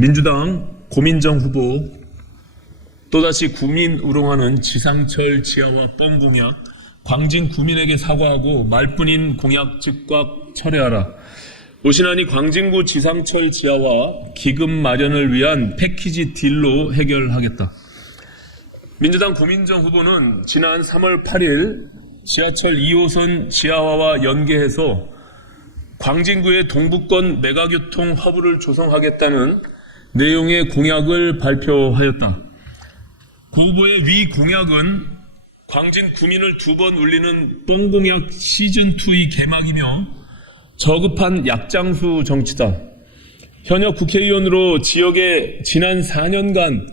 민주당 고민정 후보 또다시 구민 우롱하는 지상철 지하화 뻥 공약, 광진 구민에게 사과하고 말뿐인 공약 즉각 철회하라. 오신환이 광진구 지상철 지하화 기금 마련을 위한 패키지 딜로 해결하겠다. 민주당 고민정 후보는 지난 3월 8일 지하철 2호선 지하화와 연계해서 광진구의 동부권 메가교통 허브를 조성하겠다는 내용의 공약을 발표하였다. 고 후보의 위 공약은 광진 구민을 2번 울리는 뻥공약 시즌2의 개막이며 저급한 약장수 정치다. 현역 국회의원으로 지역에 지난 4년간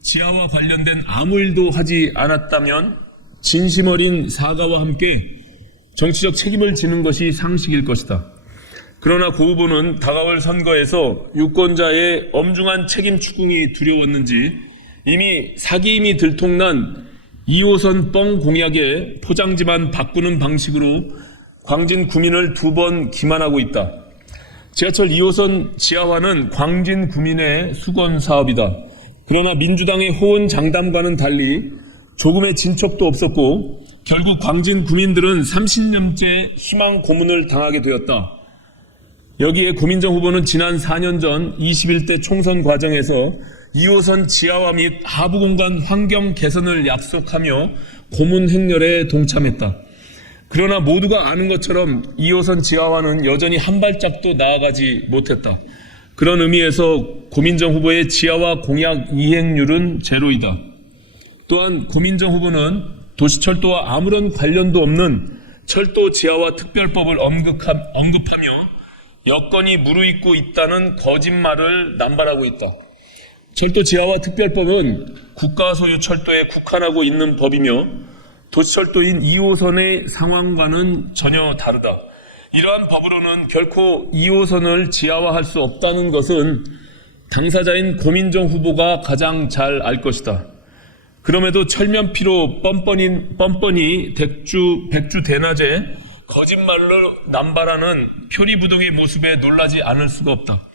지하와 관련된 아무 일도 하지 않았다면 진심 어린 사과와 함께 정치적 책임을 지는 것이 상식일 것이다. 그러나 고 후보는 다가올 선거에서 유권자의 엄중한 책임 추궁이 두려웠는지 이미 사기임이 들통난 2호선 뻥 공약에 포장지만 바꾸는 방식으로 광진 구민을 2번 기만하고 있다. 지하철 2호선 지하화는 광진 구민의 수건 사업이다. 그러나 민주당의 호언 장담과는 달리 조금의 진척도 없었고 결국 광진 구민들은 30년째 희망 고문을 당하게 되었다. 여기에 고민정 후보는 지난 4년 전 21대 총선 과정에서 2호선 지하화 및 하부공간 환경 개선을 약속하며 고문 행렬에 동참했다. 그러나 모두가 아는 것처럼 2호선 지하화는 여전히 한 발짝도 나아가지 못했다. 그런 의미에서 고민정 후보의 지하화 공약 이행률은 제로이다. 또한 고민정 후보는 도시철도와 아무런 관련도 없는 철도 지하화 특별법을 언급하며 여건이 무르익고 있다는 거짓말을 남발하고 있다. 철도 지하화 특별법은 국가 소유 철도에 국한하고 있는 법이며 도시철도인 2호선의 상황과는 전혀 다르다. 이러한 법으로는 결코 2호선을 지하화할 수 없다는 것은 당사자인 고민정 후보가 가장 잘 알 것이다. 그럼에도 철면피로 뻔뻔히 백주 대낮에 거짓말로 남발하는 표리부동의 모습에 놀라지 않을 수가 없다.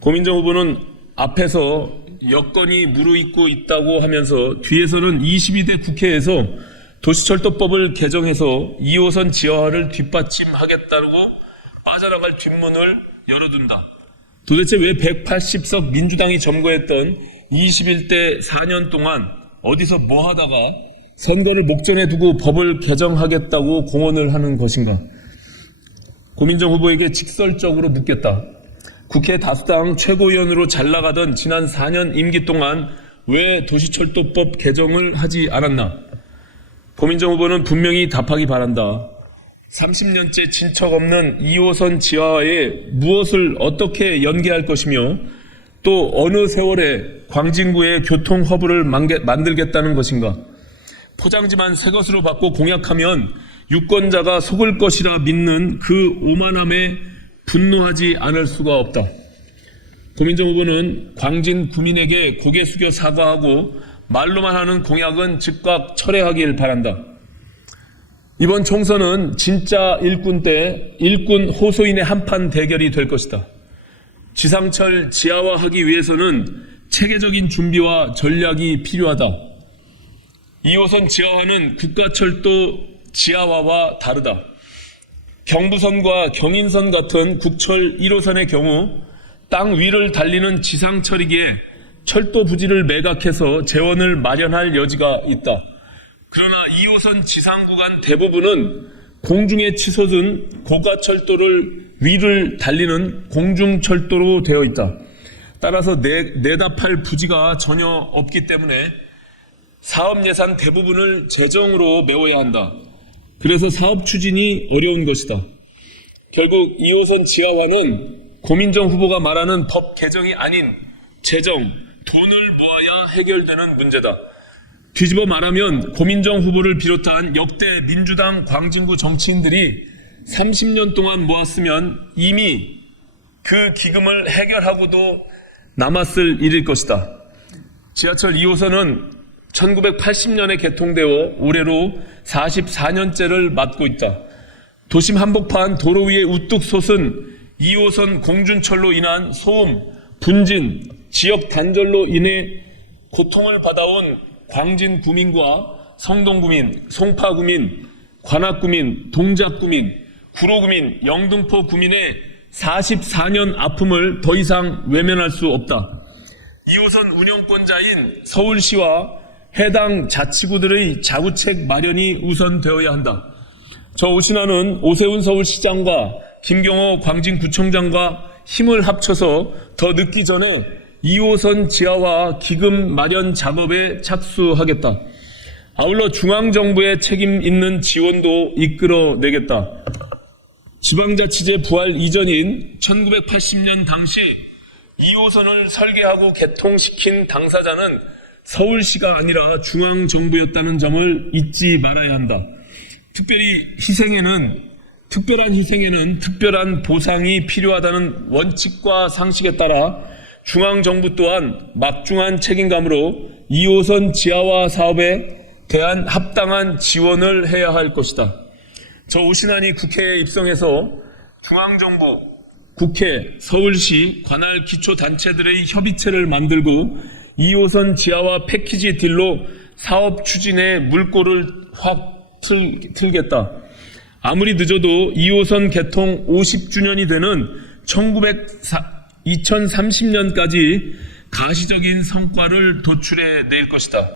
고민정 후보는 앞에서 여건이 무르익고 있다고 하면서 뒤에서는 22대 국회에서 도시철도법을 개정해서 2호선 지하화를 뒷받침하겠다고 빠져나갈 뒷문을 열어둔다. 도대체 왜 180석 민주당이 점거했던 21대 4년 동안 어디서 뭐 하다가 선거를 목전에 두고 법을 개정하겠다고 공언을 하는 것인가? 고민정 후보에게 직설적으로 묻겠다. 국회 다수당 최고위원으로 잘 나가던 지난 4년 임기 동안 왜 도시철도법 개정을 하지 않았나? 고민정 후보는 분명히 답하기 바란다. 30년째 진척 없는 2호선 지하화에 무엇을 어떻게 연계할 것이며 또 어느 세월에 광진구의 교통 허브를 만들겠다는 것인가? 포장지만 새 것으로 받고 공약하면 유권자가 속을 것이라 믿는 그 오만함에 분노하지 않을 수가 없다. 고민정 후보는 광진 구민에게 고개 숙여 사과하고 말로만 하는 공약은 즉각 철회하길 바란다. 이번 총선은 진짜 일꾼 때 일꾼 호소인의 한판 대결이 될 것이다. 지상철 지하화하기 위해서는 체계적인 준비와 전략이 필요하다. 2호선 지하화는 국가철도 지하화와 다르다. 경부선과 경인선 같은 국철 1호선의 경우 땅 위를 달리는 지상철이기에 철도 부지를 매각해서 재원을 마련할 여지가 있다. 그러나 2호선 지상 구간 대부분은 공중에 치솟은 고가철도를 위를 달리는 공중철도로 되어 있다. 따라서 내답할 부지가 전혀 없기 때문에 사업 예산 대부분을 재정으로 메워야 한다. 그래서 사업 추진이 어려운 것이다. 결국 2호선 지하화는 고민정 후보가 말하는 법 개정이 아닌 재정, 돈을 모아야 해결되는 문제다. 뒤집어 말하면 고민정 후보를 비롯한 역대 민주당 광진구 정치인들이 30년 동안 모았으면 이미 그 기금을 해결하고도 남았을 일일 것이다. 지하철 2호선은 1980년에 개통되어 올해로 44년째를 맞고 있다. 도심 한복판 도로 위에 우뚝 솟은 2호선 공준철로 인한 소음, 분진, 지역 단절로 인해 고통을 받아온 광진 구민과 성동 구민, 송파 구민, 관악 구민, 동작 구민, 구로 구민, 영등포 구민의 44년 아픔을 더 이상 외면할 수 없다. 2호선 운영권자인 서울시와 해당 자치구들의 자구책 마련이 우선되어야 한다. 저 오신환은 오세훈 서울시장과 김경호 광진구청장과 힘을 합쳐서 더 늦기 전에 2호선 지하화 기금 마련 작업에 착수하겠다. 아울러 중앙정부의 책임 있는 지원도 이끌어내겠다. 지방자치제 부활 이전인 1980년 당시 2호선을 설계하고 개통시킨 당사자는 서울시가 아니라 중앙정부였다는 점을 잊지 말아야 한다. 특별한 희생에는 특별한 보상이 필요하다는 원칙과 상식에 따라 중앙정부 또한 막중한 책임감으로 2호선 지하화 사업에 대한 합당한 지원을 해야 할 것이다. 저 오신환이 국회에 입성해서 중앙정부, 국회, 서울시, 관할 기초단체들의 협의체를 만들고 2호선 지하화 패키지 딜로 사업 추진에 물꼬를 확 틀겠다. 아무리 늦어도 2호선 개통 50주년이 되는 2030년까지 가시적인 성과를 도출해 낼 것이다.